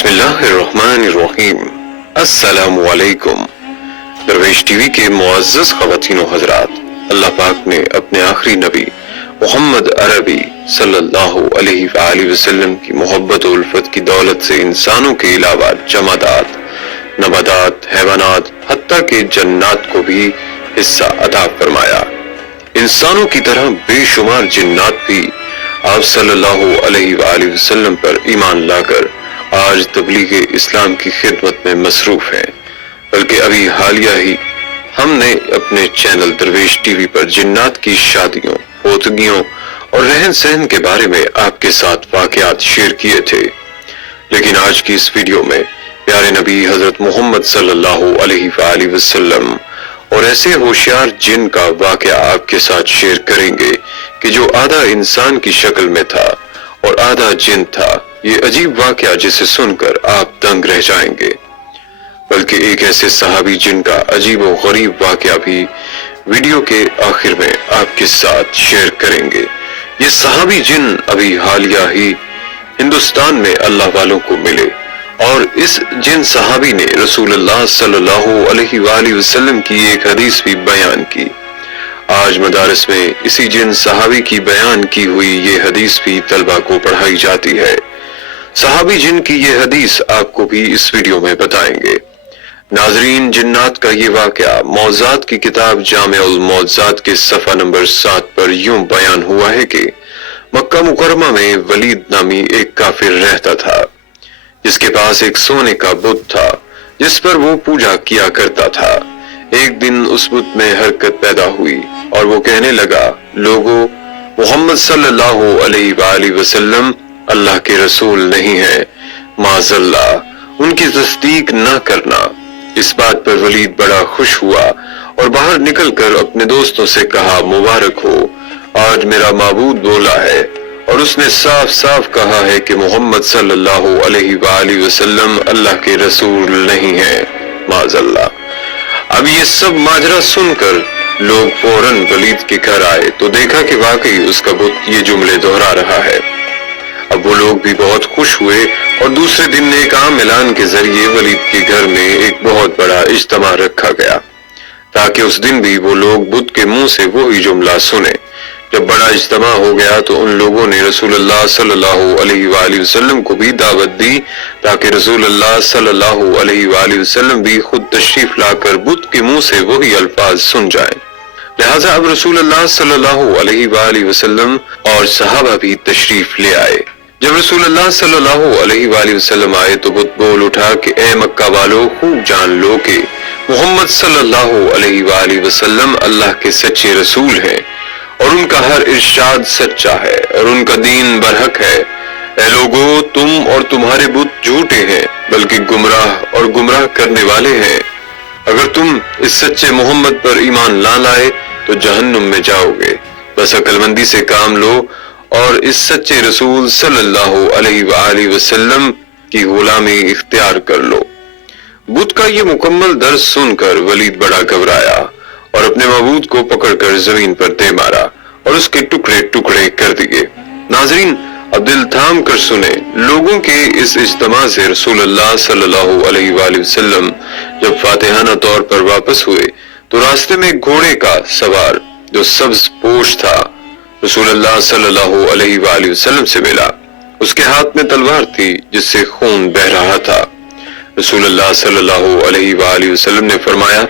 بسم اللہ الرحمن الرحیم۔ السلام علیکم۔ درویش ٹی وی کے معزز خواتین و حضرات، اللہ پاک نے اپنے آخری نبی محمد عربی صلی اللہ علیہ وآلہ وسلم کی محبت و الفت کی دولت سے انسانوں کے علاوہ جمادات، نباتات، حیوانات، حتیٰ کہ جنات کو بھی حصہ عطا فرمایا۔ انسانوں کی طرح بے شمار جنات بھی آپ صلی اللہ علیہ وآلہ وسلم پر ایمان لا کر آج تبلیغ اسلام کی خدمت میں مصروف ہیں، بلکہ ابھی حالیہ ہی ہم نے اپنے چینل درویش ٹی وی پر جنات کی شادیوں، پوتگیوں اور رہن سہن کے بارے میں آپ کے ساتھ واقعات شیئر کیے تھے، لیکن آج کی اس ویڈیو میں پیارے نبی حضرت محمد صلی اللہ علیہ وآلہ وسلم اور ایسے ہوشیار جن کا واقعہ آپ کے ساتھ شیئر کریں گے کہ جو آدھا انسان کی شکل میں تھا اور آدھا جن تھا۔ یہ عجیب واقعہ جسے سن کر آپ دنگ رہ جائیں گے، بلکہ ایک ایسے صحابی جن کا عجیب و غریب واقعہ بھی ویڈیو کے آخر میں آپ کے ساتھ شیئر کریں گے۔ یہ صحابی جن ابھی حالیہ ہی ہندوستان میں اللہ والوں کو ملے، اور اس جن صحابی نے رسول اللہ صلی اللہ علیہ وآلہ وسلم کی ایک حدیث بھی بیان کی۔ آج مدارس میں اسی جن صحابی کی بیان کی ہوئی یہ حدیث بھی طلبہ کو پڑھائی جاتی ہے۔ صحابی جن کی یہ حدیث آپ کو بھی اس ویڈیو میں بتائیں گے۔ ناظرین، جنات کا یہ واقعہ موضوعات کی کتاب جامع الموضوعات کے صفحہ نمبر 7 پر یوں بیان ہوا ہے کہ مکہ مکرمہ میں ولید نامی ایک کافر رہتا تھا، جس کے پاس ایک سونے کا بت تھا جس پر وہ پوجا کیا کرتا تھا۔ ایک دن اس بت میں حرکت پیدا ہوئی اور وہ کہنے لگا، لوگو، محمد صلی اللہ علیہ وآلہ وسلم اللہ کے رسول نہیں ہے، معاذ اللہ، ان کی تصدیق نہ کرنا۔ اس بات پر ولید بڑا خوش ہوا اور باہر نکل کر اپنے دوستوں سے کہا، مبارک ہو، آج میرا معبود بولا ہے اور اس نے صاف صاف کہا ہے کہ محمد صلی اللہ علیہ وآلہ وسلم اللہ کے رسول نہیں ہے، معاذ اللہ۔ اب یہ سب ماجرا سن کر لوگ فوراً ولید کے گھر آئے تو دیکھا کہ واقعی اس کا بت یہ جملے دہرا رہا ہے۔ اب وہ لوگ بھی بہت خوش ہوئے اور دوسرے دن ایک عام اعلان کے ذریعے ولید کے گھر میں ایک بہت بڑا اجتماع رکھا گیا تاکہ اس دن بھی وہ لوگ بت کے منہ سے وہی جملہ سنیں۔ جب بڑا اجتماع ہو گیا تو ان لوگوں نے رسول اللہ صلی اللہ علیہ وآلہ وسلم کو بھی دعوت دی تاکہ رسول اللہ صلی اللہ علیہ وآلہ وسلم بھی خود تشریف لا کر بت کے منہ سے وہی الفاظ سن جائیں۔ لہٰذا اب رسول اللہ صلی اللہ علیہ وآلہ وسلم اور صحابہ بھی تشریف لے آئے۔ جب رسول اللہ صلی اللہ علیہ وآلہ وسلم آئے تو بت بول اٹھا کہ اے مکہ والو، خوب جان لو کہ محمد صلی اللہ علیہ وآلہ وسلم اللہ کے سچے رسول ہیں اور ان کا ہر ارشاد سچا ہے اور ان کا دین برحق ہے۔ اے لوگو، تم اور تمہارے بت جھوٹے ہیں بلکہ گمراہ اور گمراہ کرنے والے ہیں۔ اگر تم اس سچے محمد پر ایمان نہ لائے تو جہنم میں جاؤ گے۔ بس عقل مندی سے کام لو اور اس سچے رسول صلی اللہ علیہ وآلہ وسلم کی غلامی اختیار کر لو۔ بت کا یہ مکمل درس سن کر ولید بڑا گھبرایا اور اپنے معبود کو پکڑ کر زمین پر دے مارا اور اس کے ٹکڑے ٹکڑے کر دیے۔ ناظرین، اب دل تھام کر سنیں، لوگوں کے اس اجتماع سے رسول اللہ صلی اللہ علیہ وآلہ وسلم جب فاتحانہ طور پر واپس ہوئے تو راستے میں ایک گھوڑے کا سوار جو سبز پوش تھا رسول اللہ صلی اللہ علیہ وآلہ وسلم سے ملا۔ اس کے ہاتھ میں تلوار تھی جس سے خون بہ رہا تھا۔ رسول اللہ صلی اللہ علیہ وآلہ وسلم نے فرمایا،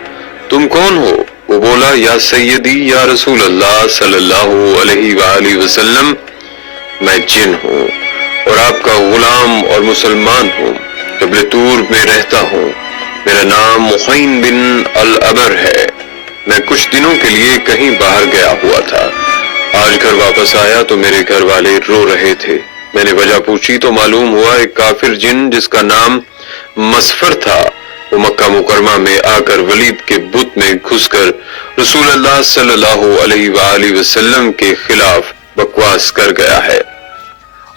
تم کون ہو؟ وہ بولا، یا سیدی یا رسول اللہ صلی اللہ علیہ وآلہ وسلم، میں جن ہوں اور آپ کا غلام اور مسلمان ہوں، جبل طور میں رہتا ہوں، میرا نام محین بن العبر ہے، میں کچھ دنوں کے لیے کہیں باہر گیا ہوا تھا، آج گھر واپس آیا تو میرے گھر والے رو رہے تھے، میں نے وجہ پوچھی تو معلوم ہوا ایک کافر جن جس کا نام مسفر تھا وہ مکہ مکرمہ میں آ کر ولید کے بت میں گھس کر رسول اللہ صلی اللہ علیہ وآلہ وسلم کے خلاف بکواس کر گیا ہے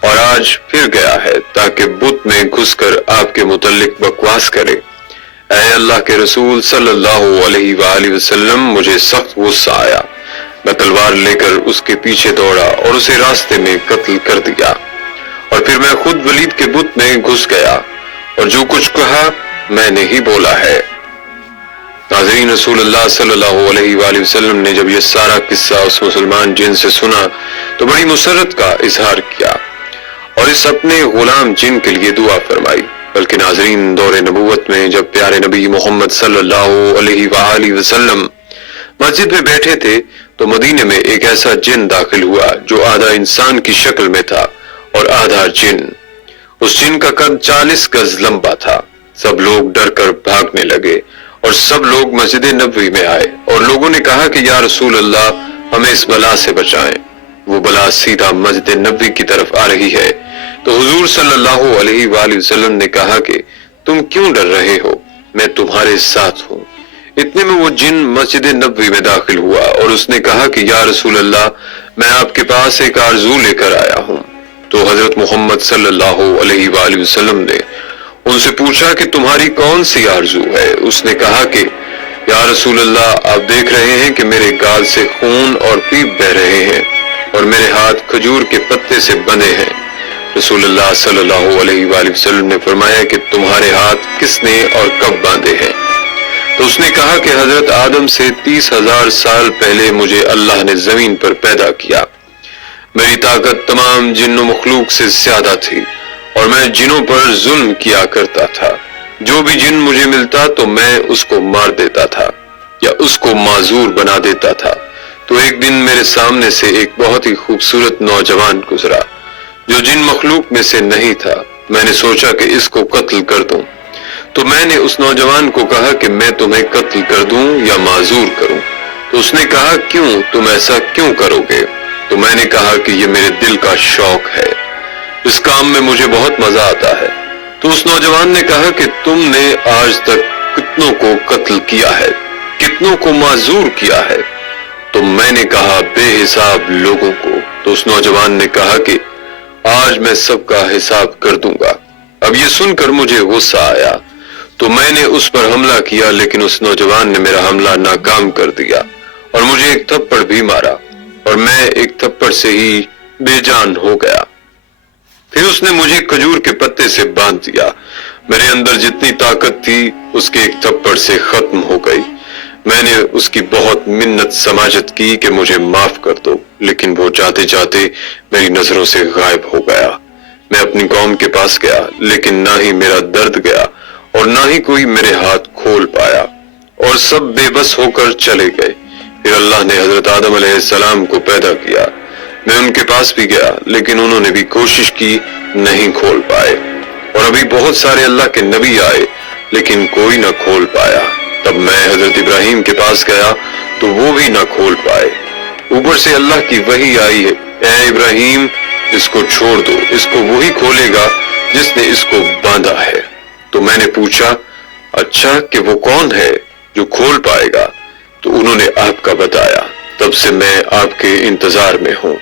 اور آج پھر گیا ہے تاکہ بت میں گھس کر آپ کے متعلق بکواس کرے۔ اے اللہ کے رسول صلی اللہ علیہ وآلہ وسلم، مجھے سخت غصہ آیا، میں تلوار لے کر اس کے پیچھے دوڑا اور اسے راستے میں قتل کر دیا، اور پھر میں خود ولید کے بت میں گھس گیا اور جو کچھ کہا میں نے ہی بولا ہے۔ ناظرین، رسول اللہ صلی اللہ علیہ وآلہ وسلم نے جب یہ سارا قصہ اس مسلمان جن سے سنا تو بڑی مسرت کا اظہار کیا اور اس اپنے غلام جن کے لیے دعا فرمائی۔ بلکہ ناظرین، دور نبوت میں جب پیارے نبی محمد صلی اللہ علیہ وآلہ وسلم مسجد میں بیٹھے تھے تو مدینے میں ایک ایسا جن داخل ہوا جو آدھا انسان کی شکل میں تھا اور آدھا جن۔ اس جن کا قد 40 گز لمبا تھا۔ سب لوگ ڈر کر بھاگنے لگے اور سب لوگ مسجد نبوی میں آئے اور لوگوں نے کہا کہ یا رسول اللہ، ہمیں اس بلا سے بچائیں، وہ بلا سیدھا مسجد نبوی کی طرف آ رہی ہے۔ تو حضور صلی اللہ علیہ وآلہ وسلم نے کہا کہ تم کیوں ڈر رہے ہو، میں تمہارے ساتھ ہوں۔ اتنے میں وہ جن مسجد نبوی میں داخل ہوا اور اس نے کہا کہ یا رسول اللہ، میں آپ کے پاس ایک آرزو لے کر آیا ہوں۔ تو حضرت محمد صلی اللہ علیہ وآلہ وسلم نے ان سے پوچھا کہ تمہاری کون سی آرزو ہے؟ اس نے کہا کہ یا رسول اللہ، آپ دیکھ رہے ہیں کہ میرے گال سے خون اور پیپ بہ رہے ہیں اور میرے ہاتھ کھجور کے پتے سے بندھے ہیں۔ رسول اللہ صلی اللہ علیہ وآلہ وسلم نے فرمایا کہ تمہارے ہاتھ کس نے اور کب باندھے ہیں؟ تو اس نے کہا کہ حضرت آدم سے 30,000 سال پہلے مجھے اللہ نے زمین پر پیدا کیا۔ میری طاقت تمام جن و مخلوق سے زیادہ تھی اور میں جنوں پر ظلم کیا کرتا تھا۔ جو بھی جن مجھے ملتا تو میں اس کو مار دیتا تھا یا اس کو معذور بنا دیتا تھا۔ تو ایک دن میرے سامنے سے ایک بہت ہی خوبصورت نوجوان گزرا جو جن مخلوق میں سے نہیں تھا۔ میں نے سوچا کہ اس کو قتل کر دوں، تو میں نے اس نوجوان کو کہا کہ میں تمہیں قتل کر دوں یا معذور کروں؟ تو اس نے کہا کیوں، تم ایسا کیوں کرو گے؟ تو میں نے کہا کہ یہ میرے دل کا شوق ہے، اس کام میں مجھے بہت مزہ آتا ہے۔ تو اس نوجوان نے کہا کہ تم نے آج تک کتنوں کو قتل کیا ہے، کتنوں کو معذور کیا ہے؟ تو میں نے کہا بے حساب لوگوں کو۔ تو اس نوجوان نے کہا کہ آج میں سب کا حساب کر دوں گا۔ اب یہ سن کر مجھے غصہ آیا تو میں نے اس پر حملہ کیا، لیکن اس نوجوان نے میرا حملہ ناکام کر دیا اور مجھے ایک تھپڑ بھی مارا اور میں ایک تھپڑ سے ہی بے جان ہو گیا۔ پھر اس نے مجھے کھجور کے پتے سے باندھ دیا۔ میرے اندر جتنی طاقت تھی اس کے ایک تھپڑ سے ختم ہو گئی۔ میں نے اس کی بہت منت سماجت کی کہ مجھے معاف کر دو، لیکن وہ جاتے جاتے میری نظروں سے غائب ہو گیا۔ میں اپنی قوم کے پاس گیا، لیکن نہ ہی میرا درد گیا اور نہ ہی کوئی میرے ہاتھ کھول پایا اور سب بے بس ہو کر چلے گئے۔ پھر اللہ نے حضرت آدم علیہ السلام کو پیدا کیا۔ میں ان کے پاس بھی گیا، لیکن انہوں نے بھی کوشش کی، نہیں کھول پائے۔ اور ابھی بہت سارے اللہ کے نبی آئے، لیکن کوئی نہ کھول پایا۔ تب میں حضرت ابراہیم کے پاس گیا تو وہ بھی نہ کھول پائے۔ اوپر سے اللہ کی وحی آئی ہے، اے ابراہیم، اس کو چھوڑ دو، اس کو وہی کھولے گا جس نے اس کو باندھا ہے۔ تو میں نے پوچھا اچھا کہ وہ کون ہے جو کھول پائے گا؟ تو انہوں نے آپ کا بتایا۔ تب سے میں آپ کے انتظار میں ہوں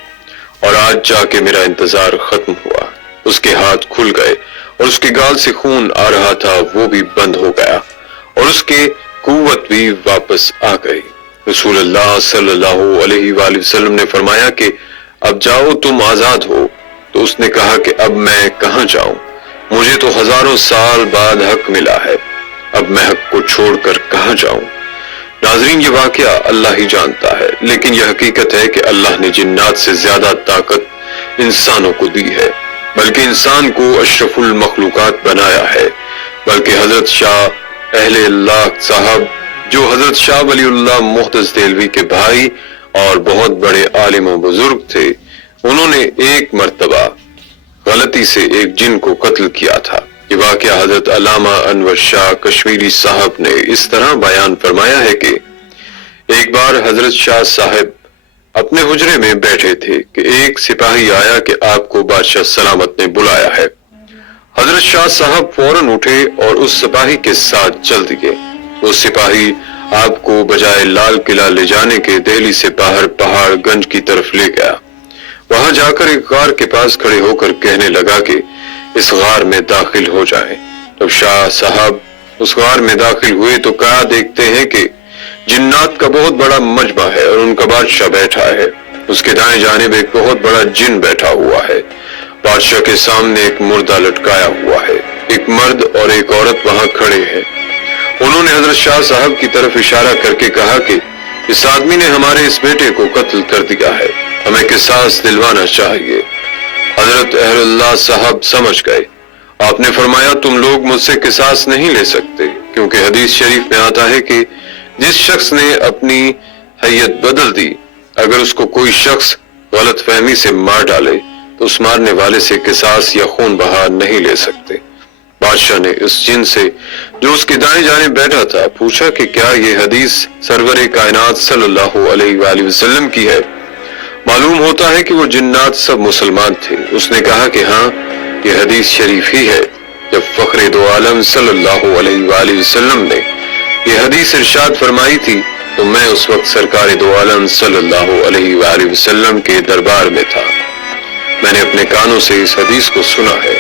اور آج جا کے میرا انتظار ختم ہوا۔ اس کے ہاتھ کھل گئے اور اس کے گال سے خون آ رہا تھا وہ بھی بند ہو گیا اور اس کے قوت بھی واپس آ گئی۔ رسول اللہ صلی اللہ علیہ وآلہ وسلم نے فرمایا کہ اب جاؤ، تم آزاد ہو۔ تو اس نے کہا کہ اب میں کہاں جاؤں؟ مجھے تو ہزاروں سال بعد حق ملا ہے، اب میں حق کو چھوڑ کر کہاں جاؤں؟ ناظرین، یہ واقعہ اللہ ہی جانتا ہے، لیکن یہ حقیقت ہے کہ اللہ نے جنات سے زیادہ طاقت انسانوں کو دی ہے، بلکہ انسان کو اشرف المخلوقات بنایا ہے۔ بلکہ حضرت شاہ اہل اللہ صاحب، جو حضرت شاہ ولی اللہ محدث دہلوی کے بھائی اور بہت بڑے عالم و بزرگ تھے، انہوں نے ایک مرتبہ غلطی سے ایک جن کو قتل کیا تھا۔ یہ واقعہ حضرت علامہ انور شاہ کشمیری صاحب نے اس طرح بیان فرمایا ہے کہ ایک بار حضرت شاہ صاحب اپنے حجرے میں بیٹھے تھے کہ ایک سپاہی آیا کہ آپ کو بادشاہ سلامت نے بلایا ہے۔ حضرت شاہ صاحب فوراً اٹھے اور اس سپاہی کے ساتھ چل دیے۔ وہ سپاہی آپ کو بجائے لال قلعہ لے جانے کے دہلی سے باہر پہاڑ گنج کی طرف لے گیا۔ وہاں جا کر ایک غار کے پاس کھڑے ہو کر کہنے لگا کہ اس غار میں داخل ہو جائیں۔ جب شاہ صاحب اس غار میں داخل ہوئے تو کیا دیکھتے ہیں کہ جنات کا بہت بڑا مجمع ہے اور ان کا بادشاہ بیٹھا ہے۔ اس کے دائیں جانب ایک بہت بڑا جن بیٹھا ہوا ہے۔ بادشاہ کے سامنے ایک مردہ لٹکایا ہوا ہے۔ ایک مرد اور ایک عورت وہاں کھڑے ہیں۔ انہوں نے حضرت شاہ صاحب کی طرف اشارہ کر کے کہا کہ اس آدمی نے ہمارے اس بیٹے کو قتل کر دیا ہے، ہمیں قصاص دلوانا چاہیے۔ حضرت اہل اللہ صاحب سمجھ گئے۔ آپ نے فرمایا تم لوگ مجھ سے قصاص نہیں لے سکتے، کیونکہ حدیث شریف میں آتا ہے کہ جس شخص نے اپنی حیت بدل دی، اگر اس کو کوئی شخص غلط فہمی سے مار ڈالے تو اس مارنے والے سے قصاص یا خون بہا نہیں لے سکتے۔ بادشاہ نے اس جن سے جو اس کے دائیں جانب بیٹھا تھا پوچھا کہ کیا یہ حدیث سرور کائنات صلی اللہ علیہ وآلہ وسلم کی ہے؟ معلوم ہوتا ہے کہ وہ جنات سب مسلمان تھے۔ اس نے کہا کہ ہاں، یہ حدیث شریف ہی ہے۔ جب فخر دو عالم صلی اللہ علیہ وآلہ وسلم نے یہ حدیث ارشاد فرمائی تھی تو میں اس وقت سرکار دو عالم صلی اللہ علیہ وآلہ وسلم کے دربار میں تھا۔ میں نے اپنے کانوں سے اس حدیث کو سنا ہے۔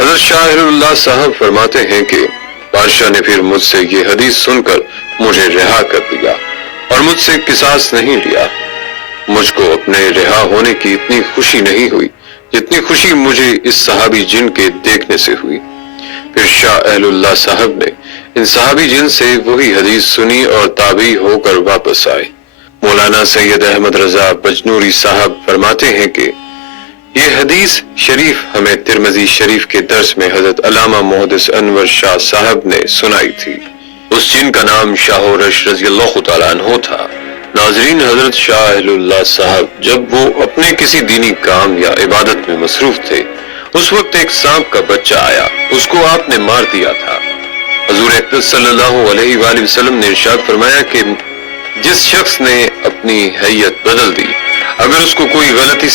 حضرت شاہ اللہ صاحب فرماتے ہیں کہ بادشاہ نے پھر مجھ سے یہ حدیث سن کر مجھے رہا کر دیا اور مجھ سے قصاص نہیں لیا۔ مجھ کو اپنے رہا ہونے کی اتنی خوشی نہیں ہوئی جتنی خوشی مجھے اس صحابی جن کے دیکھنے سے ہوئی۔ پھر شاہ اہل اللہ صاحب نے ان صحابی جن سے وہی حدیث سنی اور تابعی ہو کر واپس آئے۔ مولانا سید احمد رضا بجنوری صاحب فرماتے ہیں کہ یہ حدیث شریف ہمیں ترمذی شریف کے درس میں حضرت علامہ محدث انور شاہ صاحب نے سنائی تھی۔ اس جن کا نام شاہ رش رضی اللہ تعالیٰ عنہ تھا۔ ناظرین، حضرت شاہ اہل اللہ صاحب جب وہ اپنے کسی دینی کام یا عبادت میں مصروف تھے، اس وقت ایک سانپ کا بچہ آیا، اس کو آپ نے مار دیا تھا۔ حضور اقدس صلی اللہ علیہ وآلہ وسلم نے ارشاد فرمایا کہ جس شخص نے اپنی حیت بدل دی، اگر اس کو کوئی غلطی سے